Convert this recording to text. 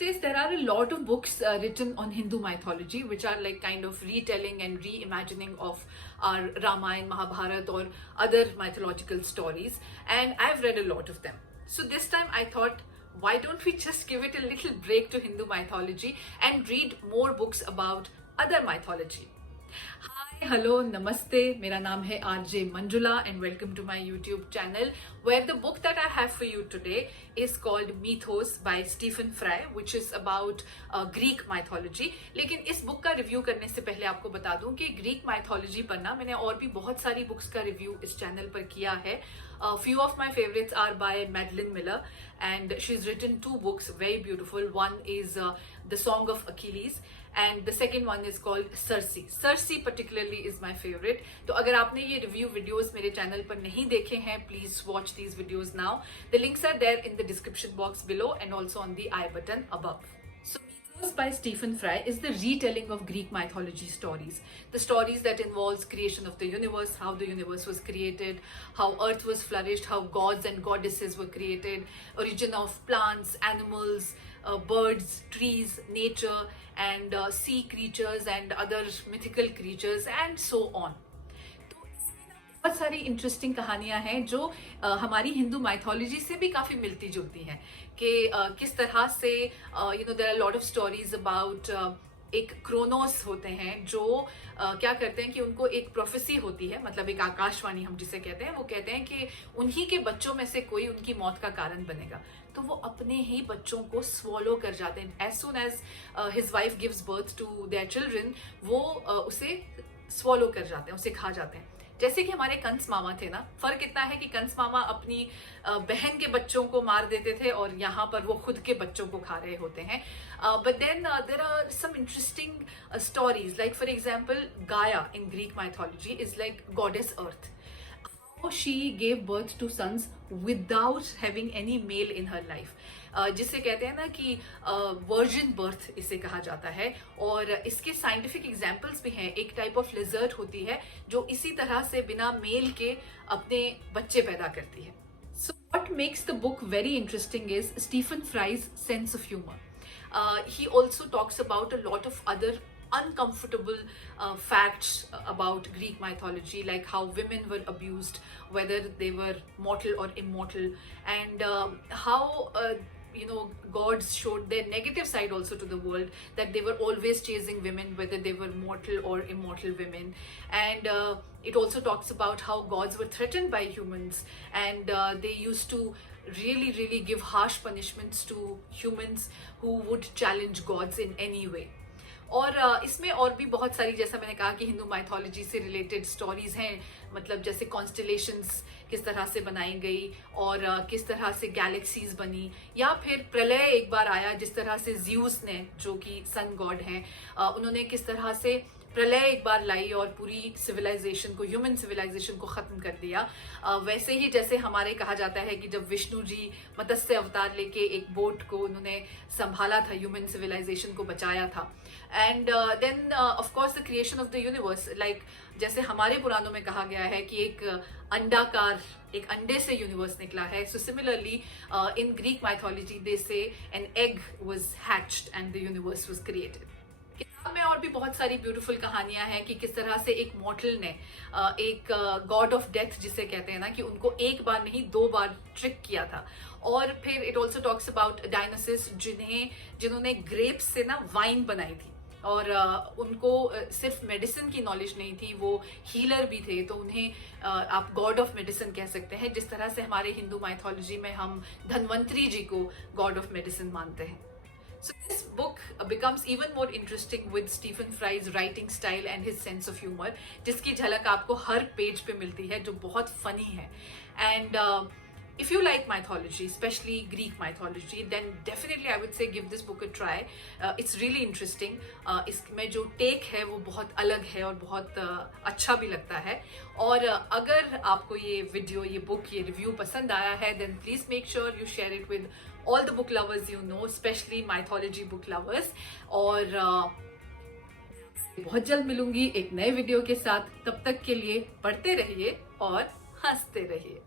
Days there are a lot of books written on Hindu mythology, which are like kind of retelling and reimagining of our Ramayana, Mahabharata, or other mythological stories, and I've read a lot of them. So this time I thought, why don't we just give it a little break to Hindu mythology and read more books about other mythology? Hi, hello, namaste. मेरा नाम है RJ Manjula and welcome to my YouTube channel, where the book that I have for you today is called Mythos by Stephen Fry, which is about Greek mythology. लेकिन इस book का review करने से पहले आपको बता दूं कि Greek mythology पर ना मैंने और भी बहुत सारी बुक्स का रिव्यू इस चैनल पर किया है. Few of my favorites are by Madeline Miller, and she's written two books, very beautiful. One is The Song of Achilles, and the second one is called Circe. Circe particularly is my favorite. तो अगर आपने ये review videos मेरे channel पर नहीं देखे हैं, please watch these videos now. The links are there in the description box below and also on the I button above. So Mythos by Stephen Fry is the retelling of Greek mythology stories. The stories that involves creation of the universe, how the universe was created, how earth was flourished, how gods and goddesses were created, origin of plants, animals, birds, trees, nature, and sea creatures and other mythical creatures and so on. बहुत सारी interesting कहानियां हैं जो हमारी Hindu mythology से भी काफी मिलती जुलती हैं कि किस तरह से there are lot of stories about एक क्रोनोस होते हैं जो क्या करते हैं कि उनको एक प्रोफेसी होती है, मतलब एक आकाशवाणी हम जिसे कहते हैं, वो कहते हैं कि उन्हीं के बच्चों में से कोई उनकी मौत का कारण बनेगा. तो वो अपने ही बच्चों को स्वॉलो कर जाते हैं. As soon as his wife gives birth to their children, वो उसे स्वॉलो कर जाते हैं, उसे खा जाते हैं. जैसे कि हमारे कंस मामा थे ना. फर्क इतना है कि कंस मामा अपनी बहन के बच्चों को मार देते थे और यहाँ पर वो खुद के बच्चों को खा रहे होते हैं. But then there are some interesting stories, like for example Gaia in Greek mythology is like goddess earth. She gave birth to sons without having any male in her life. जिसे कहते हैं ना कि वर्जिन बर्थ इसे कहा जाता है. और इसके साइंटिफिक एग्जाम्पल्स भी हैं. एक टाइप ऑफ लिजर्ड होती है जो इसी तरह से बिना मेल के अपने बच्चे पैदा करती है. So what makes the book very interesting is Stephen Fry's sense of humor. He also talks about a lot of other uncomfortable facts about Greek mythology, like how women were abused, whether they were mortal or immortal, and how gods showed their negative side also to the world, that they were always chasing women, whether they were mortal or immortal women. And it also talks about how gods were threatened by humans, and they used to really give harsh punishments to humans who would challenge gods in any way. और इसमें और भी बहुत सारी, जैसा मैंने कहा कि हिंदू माइथोलॉजी से रिलेटेड स्टोरीज हैं, मतलब जैसे कॉन्स्टलेशंस किस तरह से बनाई गई और किस तरह से गैलेक्सीज बनी, या फिर प्रलय एक बार आया जिस तरह से ज़्यूस ने, जो कि सन गॉड हैं, उन्होंने किस तरह से प्रलय एक बार लाई और पूरी सिविलाइजेशन को, ह्यूमन सिविलाइजेशन को खत्म कर दिया. वैसे ही जैसे हमारे कहा जाता है कि जब विष्णु जी मत्स्य अवतार लेके एक बोट को उन्होंने संभाला था, ह्यूमन सिविलाइजेशन को बचाया था. And then of course the creation of the universe, like जैसे हमारे पुराणों में कहा गया है कि एक अंडाकार, एक अंडे से यूनिवर्स निकला है. So similarly in Greek mythology they say an egg was hatched and the universe was created. किताब में और भी बहुत सारी ब्यूटीफुल कहानियां हैं कि किस तरह से एक मॉर्टल ने एक गॉड ऑफ डेथ जिसे कहते हैं ना, कि उनको एक बार नहीं 2 बार ट्रिक किया था. और फिर it also talks about Dionysus, जिन्होंने ग्रेप्स से ना वाइन बनाई थी, और उनको सिर्फ मेडिसिन की नॉलेज नहीं थी, वो हीलर भी थे, तो उन्हें आप गॉड ऑफ मेडिसिन कह सकते हैं. जिस तरह से हमारे हिंदू माइथोलॉजी में हम धन्वंतरी जी को गॉड ऑफ मेडिसिन मानते हैं. So this book becomes even more interesting with Stephen Fry's writing style and his sense of humor, जिसकी झलक आपको हर पेज पे मिलती है, जो बहुत फनी है. And if you like mythology, especially Greek mythology, then definitely I would say give this book a try. It's really interesting. इसमें जो टेक है वो बहुत अलग है और बहुत अच्छा भी लगता है. और अगर आपको ये वीडियो, ये बुक, ये रिव्यू पसंद आया है, then please make sure you share it with all the book lovers you know, especially mythology book lovers. और बहुत जल्द मिलूंगी एक नए वीडियो के साथ. तब तक के लिए पढ़ते रहिए और हंसते रहिए.